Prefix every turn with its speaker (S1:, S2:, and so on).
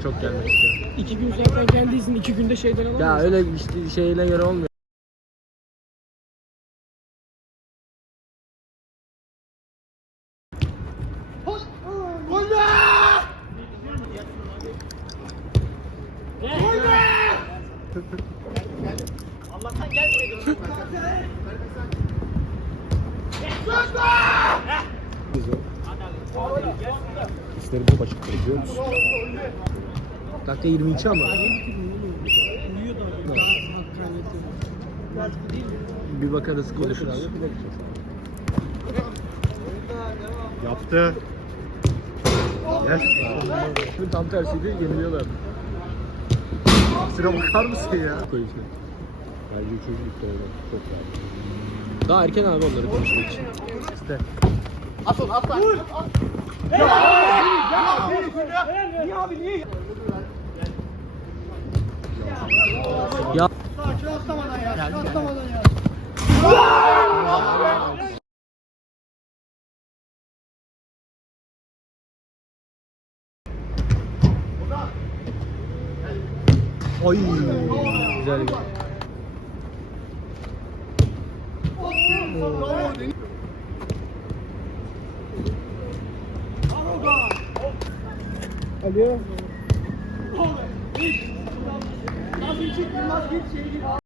S1: çok gelmek istiyorum.
S2: 2 gün zaten geldiysin, 2 günde şeyden alamazsın.
S1: Ya öyle işte şeyine göre olmuyor.
S3: Allah'tan gelmedi.
S1: İşleri bu açık biliyor musun? Dakika 22 ama.
S2: Uyuyor da
S1: Bir bakarız konuşuruz.
S4: Yaptı. Yes.
S1: Şimdi tam tersiydi, yeniliyorlar.
S4: Sıra bakar mısın ya?
S1: Koyuyorsun. Bence çocuk çok rahat. Daha erken abi onları konuşmak için.
S4: İşte.
S3: Asıl atla.
S1: Ya
S3: Şu atlamadan ya. Şu atlamadan ya.
S1: oy güzel.
S2: Alo.
S3: Nasıl çıktın? Nasıl git?